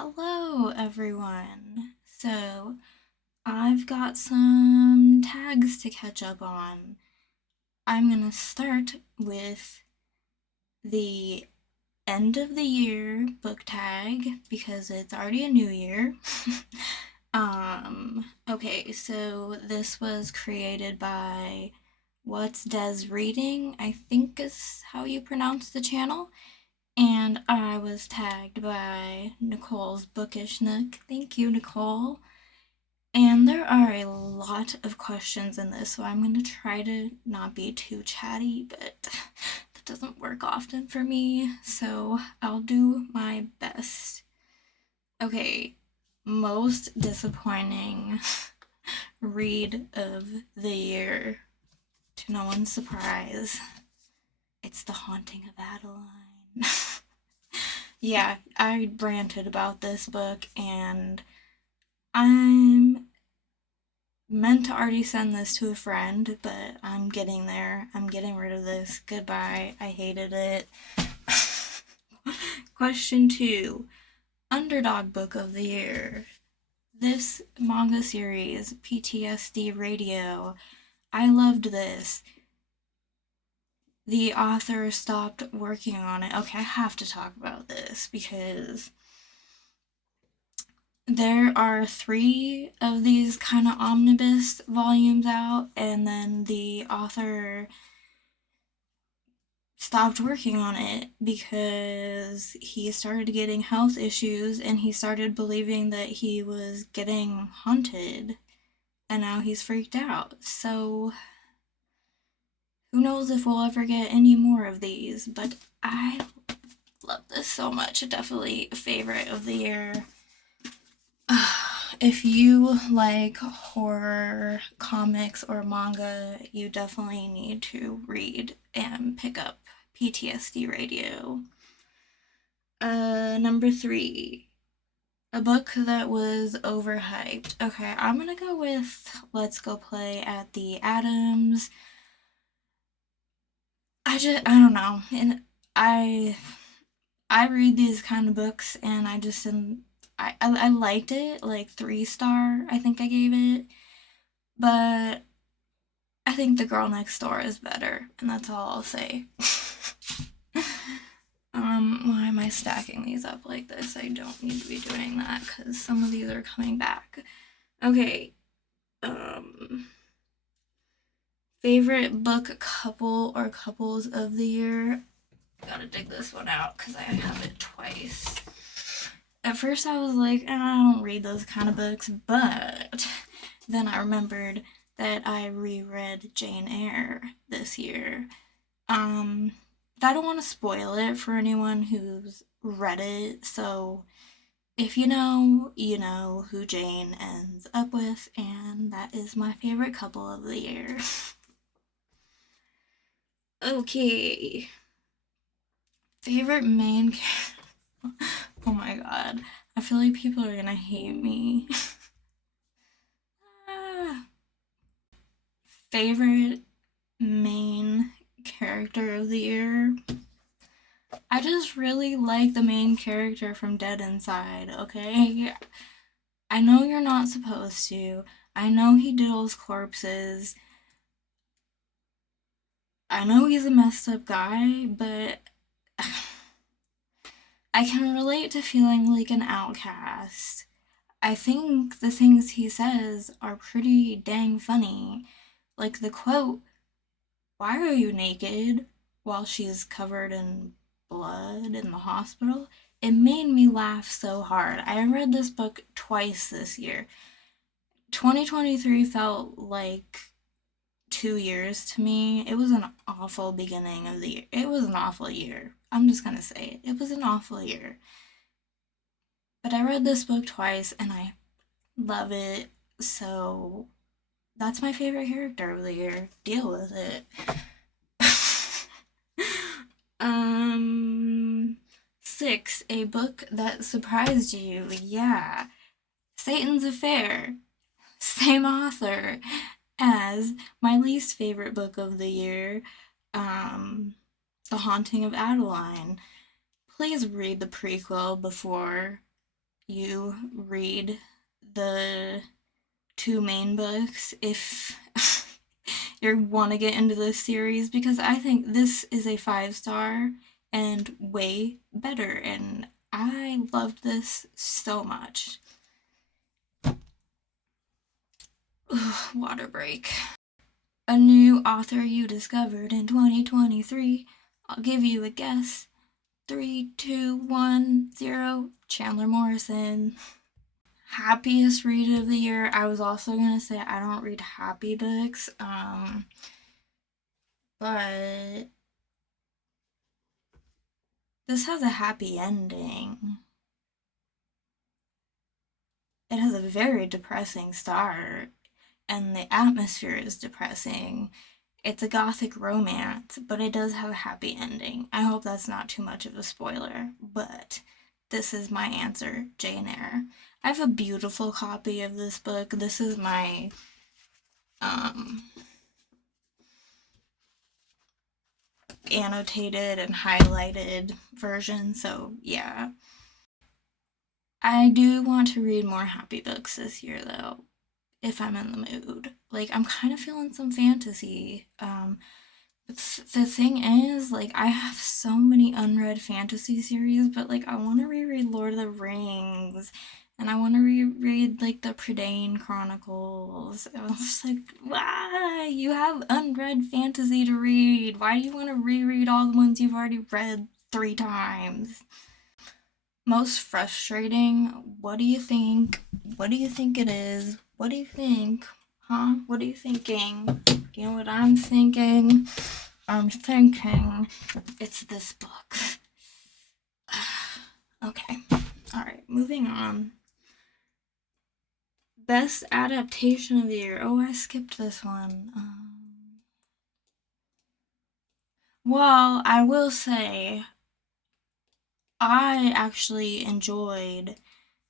Hello, everyone. I've got some tags to catch up on. I'm gonna start with the end of the year book tag because it's already a new year. Okay, so this was created by What's Des Reading, I think is how you pronounce the channel. And I was tagged by Nicole's Bookish Nook. Thank you, Nicole. And there are a lot of questions in this, so I'm going to try to not be too chatty, but that doesn't work often for me, so I'll do my best. Okay, most disappointing read of the year. To no one's surprise, it's The Haunting of Adeline. Yeah, I ranted about this book and I'm meant to already send this to a friend, but I'm getting there. I'm getting rid of this. Goodbye. I hated it. Question 2. Underdog Book of the Year. This manga series, PTSD Radio. I loved this. The author stopped working on it. Okay, I have to talk about this because there are 3 of these kind of omnibus volumes out, and then the author stopped working on it because he started getting health issues and he started believing that he was getting haunted, and now he's freaked out. So, who knows if we'll ever get any more of these, but I love this so much. Definitely a favorite of the year. If you like horror comics or manga, you definitely need to read and pick up PTSD Radio. Number 3, a book that was overhyped. Okay, I'm gonna go with Let's Go Play at the Adams. I don't know, and I I read these kind of books and I just didn't. I liked it, like 3 star, I think I gave it, but I think The Girl Next Door is better, and that's all I'll say. Why am I stacking these up like this? I don't need to be doing that because some of these are coming back. Okay, favorite book couple or couples of the year. Gotta dig this one out because I have it twice. At first I was like, I don't read those kind of books, but then I remembered that I reread Jane Eyre this year. But I don't want to spoil it for anyone who's read it, so if you know who Jane ends up with, and that is my favorite couple of the year. Okay. Favorite main character. Oh my god. I feel like people are gonna hate me. Favorite main character of the year. I just really like the main character from Dead Inside, okay? I know you're not supposed to. I know he diddles corpses. I know he's a messed up guy, but I can relate to feeling like an outcast. I think the things he says are pretty dang funny. Like the quote, "Why are you naked?" while she's covered in blood in the hospital. It made me laugh so hard. I read this book twice this year. 2023 felt like 2 years to me. It was an awful beginning of the year. It was an awful year. I'm just gonna say it. It was an awful year. But I read this book twice and I love it. So that's my favorite character of the year. Deal with it. um 6, a book that surprised you. Yeah. Satan's Affair. Same author as my least favorite book of the year, The Haunting of Adeline. Please read the prequel before you read the two main books if you want to get into this series, because I think this is a 5 star and way better, and I loved this so much. Water break. A new author you discovered in 2023. I'll give you a guess. 3, 2, 1, 0. Chandler Morrison. Happiest read of the year. I was also gonna say I don't read happy books, but this has a happy ending. It has a very depressing start, and the atmosphere is depressing. It's a gothic romance, but it does have a happy ending. I hope that's not too much of a spoiler, but this is my answer, Jane Eyre. I have a beautiful copy of this book. This is my annotated and highlighted version, so yeah. I do want to read more happy books this year, though, if I'm in the mood. Like, I'm kind of feeling some fantasy. The thing is, like, I have so many unread fantasy series, but, like, I want to reread Lord of the Rings, and I want to reread, like, the Prydain Chronicles. I was just like, why? You have unread fantasy to read. Why do you want to reread all the ones you've already read 3 times? Most frustrating? What do you think? What do you think it is? What do you think? Huh? What are you thinking? You know what I'm thinking? I'm thinking it's this book. Okay. Alright, moving on. Best adaptation of the year. Oh, I skipped this one. Well, I will say I actually enjoyed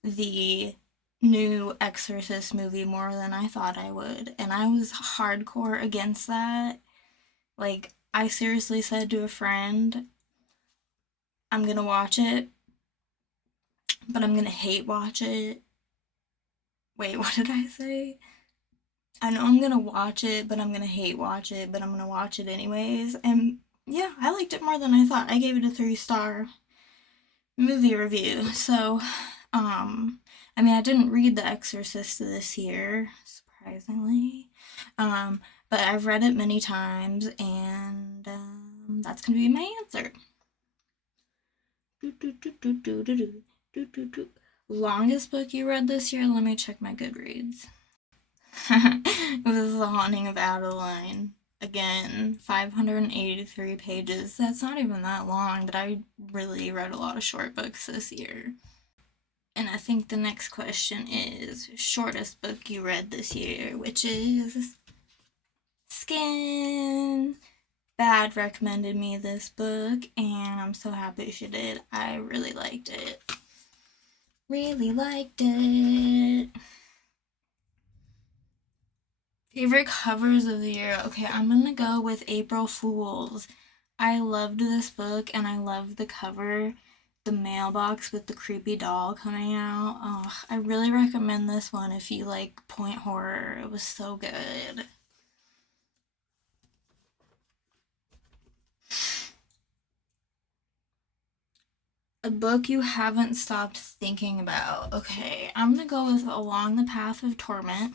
the new Exorcist movie more than I thought I would, and I was hardcore against that. Like, I seriously said to a friend, I'm gonna watch it, but I'm gonna hate watch it. Wait, what did I say? I know I'm gonna watch it, but I'm gonna hate watch it, but I'm gonna watch it anyways. And yeah, I liked it more than I thought. I gave it a 3 star movie review. So, I mean, I didn't read The Exorcist this year, surprisingly. But I've read it many times, and that's gonna be my answer. Longest book you read this year? Let me check my Goodreads. It was The Haunting of Adeline. Again, 583 pages. That's not even that long, but I really read a lot of short books this year. And I think the next question is shortest book you read this year, which is Skin. Bad recommended me this book, and I'm so happy she did. I really liked it. Really liked it. Favorite covers of the year? Okay, I'm gonna go with April Fools. I loved this book, and I loved the cover, the mailbox with the creepy doll coming out. Oh, I really recommend this one if you like point horror. It was so good. A book you haven't stopped thinking about. Okay, I'm gonna go with Along the Path of Torment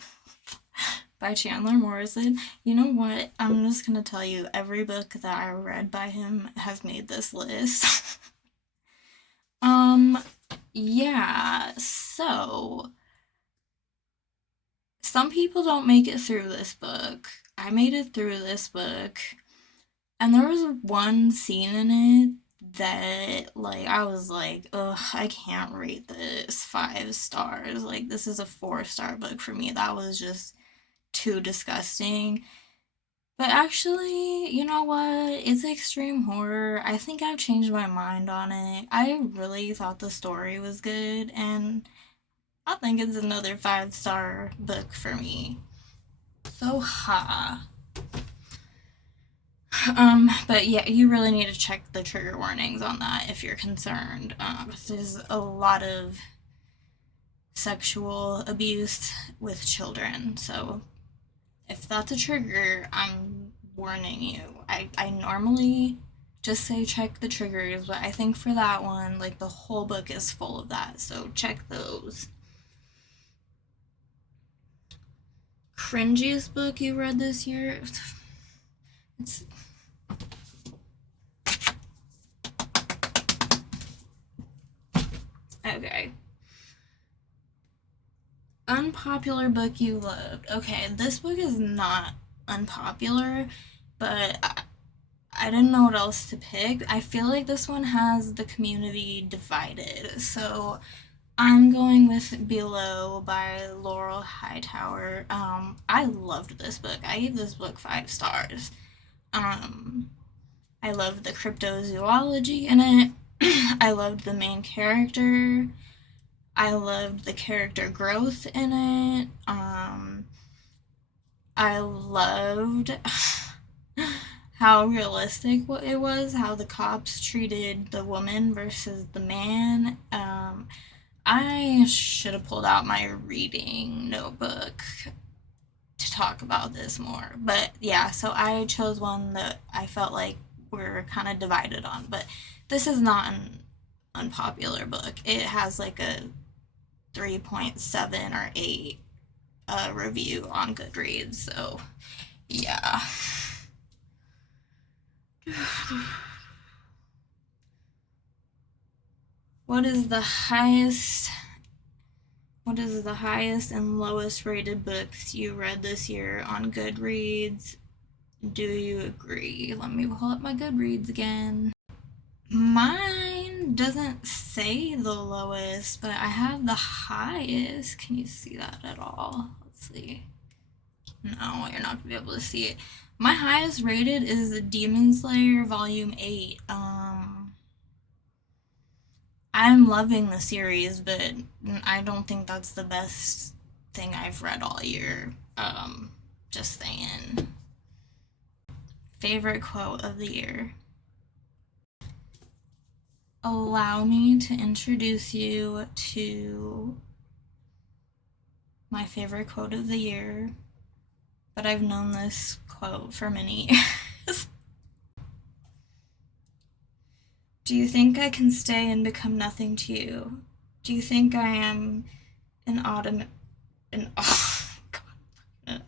by Chandler Morrison. You know what? I'm just gonna tell you, every book that I read by him has made this list. Yeah, so some people don't make it through this book. I made it through this book, and there was one scene in it that, like, I was like, ugh, I can't rate this 5 stars. Like, this is a 4 star book for me. That was just too disgusting. But actually, you know what? It's extreme horror. I think I've changed my mind on it. I really thought the story was good, and I think it's another 5 star book for me. So, ha. But yeah, you really need to check the trigger warnings on that if you're concerned. There's a lot of sexual abuse with children. So if that's a trigger, I'm warning you. I normally just say check the triggers, but I think for that one, like the whole book is full of that, so check those. Cringiest book you read this year? It's okay. Unpopular book you loved. Okay, this book is not unpopular, but I didn't know what else to pick. I feel like this one has the community divided. So I'm going with Below by Laurel Hightower. I loved this book. I gave this book 5 stars. Um, I loved the cryptozoology in it. I loved the main character. I loved the character growth in it. I loved how realistic it was, how the cops treated the woman versus the man. I should have pulled out my reading notebook to talk about this more. But yeah, so I chose one that I felt like we're kind of divided on. But this is not an unpopular book. It has like a 3.7 or 8 review on Goodreads. So yeah. What is the highest and lowest rated books you read this year on Goodreads? Do you agree? Let me pull up my Goodreads again. Mine doesn't say the lowest, but I have the highest. Can you see that at all? Let's see. No, you're not gonna be able to see it. My highest rated is the Demon Slayer Volume 8. I'm loving the series, but I don't think that's the best thing I've read all year. Just saying. Favorite quote of the year. Allow me to introduce you to my favorite quote of the year, but I've known this quote for many years. Do you think I can stay and become nothing to you? Do you think I am an ottoman, an, oh, God,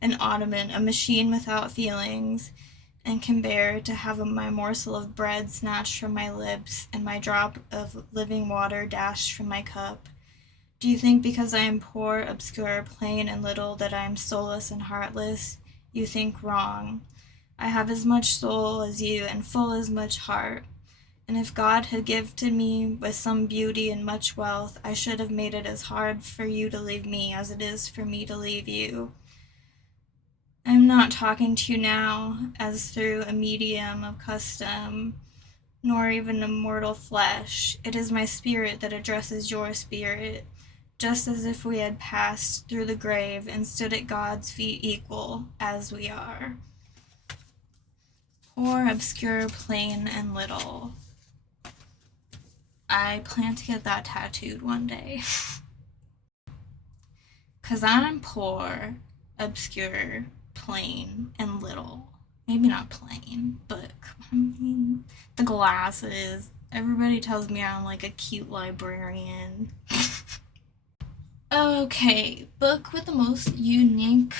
an ottoman, a machine without feelings, and can bear to have my morsel of bread snatched from my lips and my drop of living water dashed from my cup? Do you think because I am poor, obscure, plain, and little that I am soulless and heartless? You think wrong. I have as much soul as you and full as much heart. And if God had gifted me with some beauty and much wealth, I should have made it as hard for you to leave me as it is for me to leave you. I am not talking to you now as through a medium of custom, nor even a mortal flesh. It is my spirit that addresses your spirit, just as if we had passed through the grave and stood at God's feet equal as we are. Poor, obscure, plain, and little. I plan to get that tattooed one day. Because I'm poor, obscure, plain, and little. Maybe not plain, but I mean, the glasses. Everybody tells me I'm like a cute librarian. Okay, book with the most unique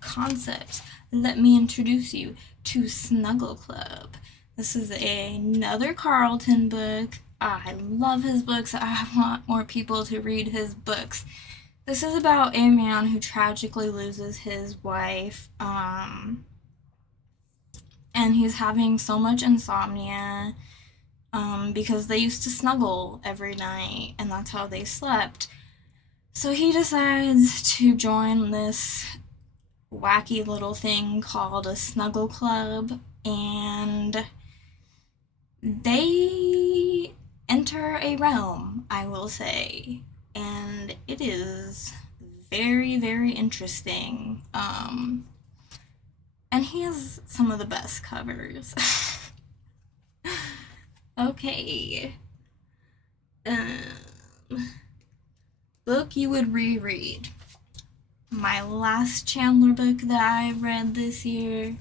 concept. Let me introduce you to Snuggle Club. This is another Carlton book. I love his books. I want more people to read his books. This is about a man who tragically loses his wife, and he's having so much insomnia, because they used to snuggle every night, and that's how they slept. So he decides to join this wacky little thing called a snuggle club, and they enter a realm, I will say, and it is very, very interesting. And he has some of the best covers. Okay. book you would reread. My last Chandler book that I read this year,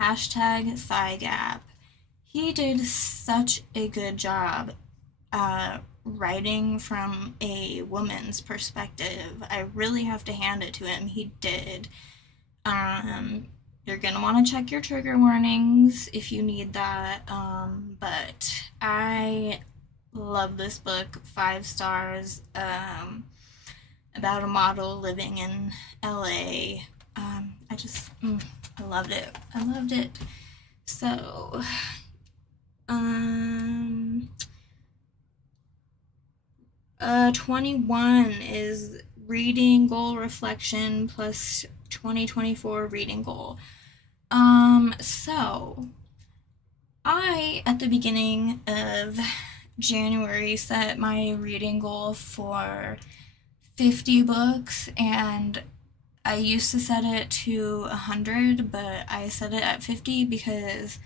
hashtag thigh gap. He did such a good job writing from a woman's perspective. I really have to hand it to him. He did. You're gonna want to check your trigger warnings if you need that. But I love this book. 5 stars. About a model living in LA. I loved it. I loved it. So, 21 is reading goal reflection plus 2024 reading goal. So I, at the beginning of January, set my reading goal for 50 books, and I used to set it to 100, but I set it at 50 because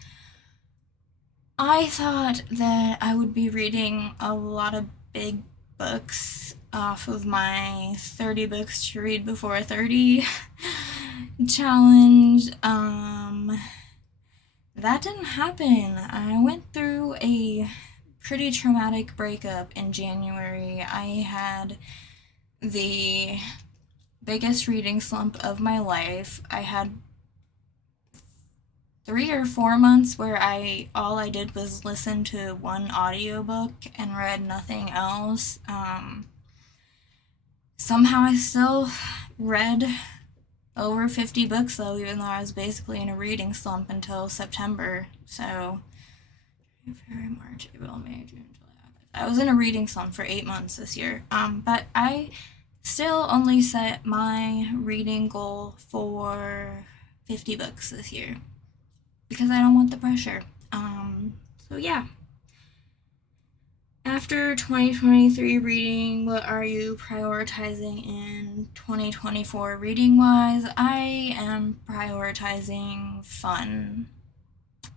I thought that I would be reading a lot of big books off of my 30 books to read before 30 challenge. That didn't happen. I went through a pretty traumatic breakup in January. I had the biggest reading slump of my life. I had 3 or 4 months where all I did was listen to one audiobook and read nothing else. Somehow I still read over 50 books though, even though I was basically in a reading slump until September. So February, March, April, May, June, July, August. I was in a reading slump for 8 months this year. But I still only set my reading goal for 50 books this year because I don't want the pressure. So yeah. After 2023 reading, what are you prioritizing in 2024 reading wise? I am prioritizing fun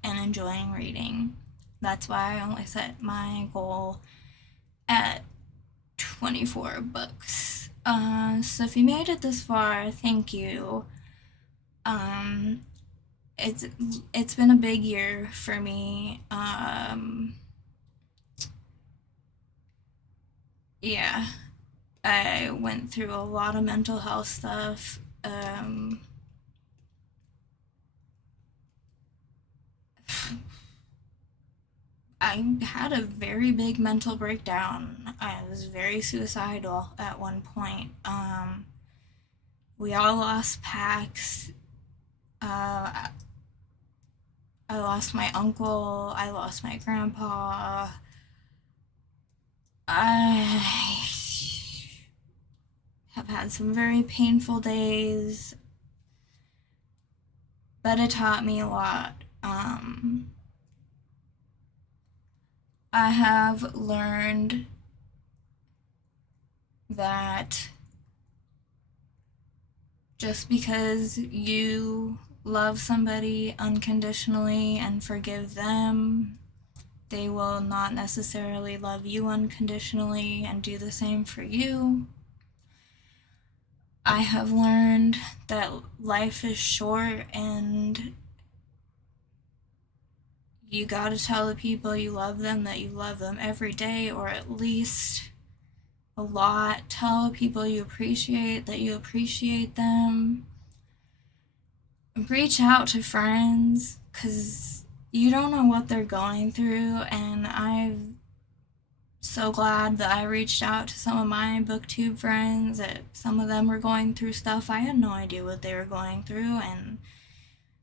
and enjoying reading. That's why I only set my goal at 24 books. So if you made it this far, thank you. It's been a big year for me. Yeah, I went through a lot of mental health stuff. I had a very big mental breakdown. I was very suicidal at one point. We all lost Pax. I lost my uncle. I lost my grandpa. I have had some very painful days, but it taught me a lot. I have learned that just because you love somebody unconditionally and forgive them, they will not necessarily love you unconditionally and do the same for you. I have learned that life is short and you gotta tell the people you love them that you love them every day, or at least a lot. Tell people you appreciate that you appreciate them. Reach out to friends because you don't know what they're going through, and I'm so glad that I reached out to some of my booktube friends. That some of them were going through stuff I had no idea what they were going through, and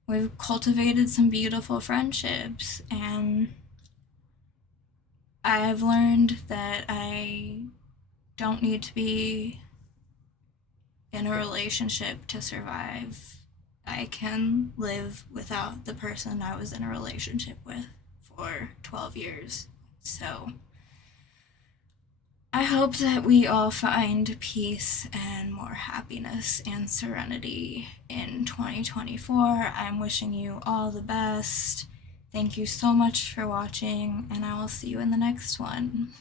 we've cultivated some beautiful friendships. And I've learned that I don't need to be in a relationship to survive. I can live without the person I was in a relationship with for 12 years. So I hope that we all find peace and more happiness and serenity in 2024. I'm wishing you all the best. Thank you so much for watching, and I will see you in the next one.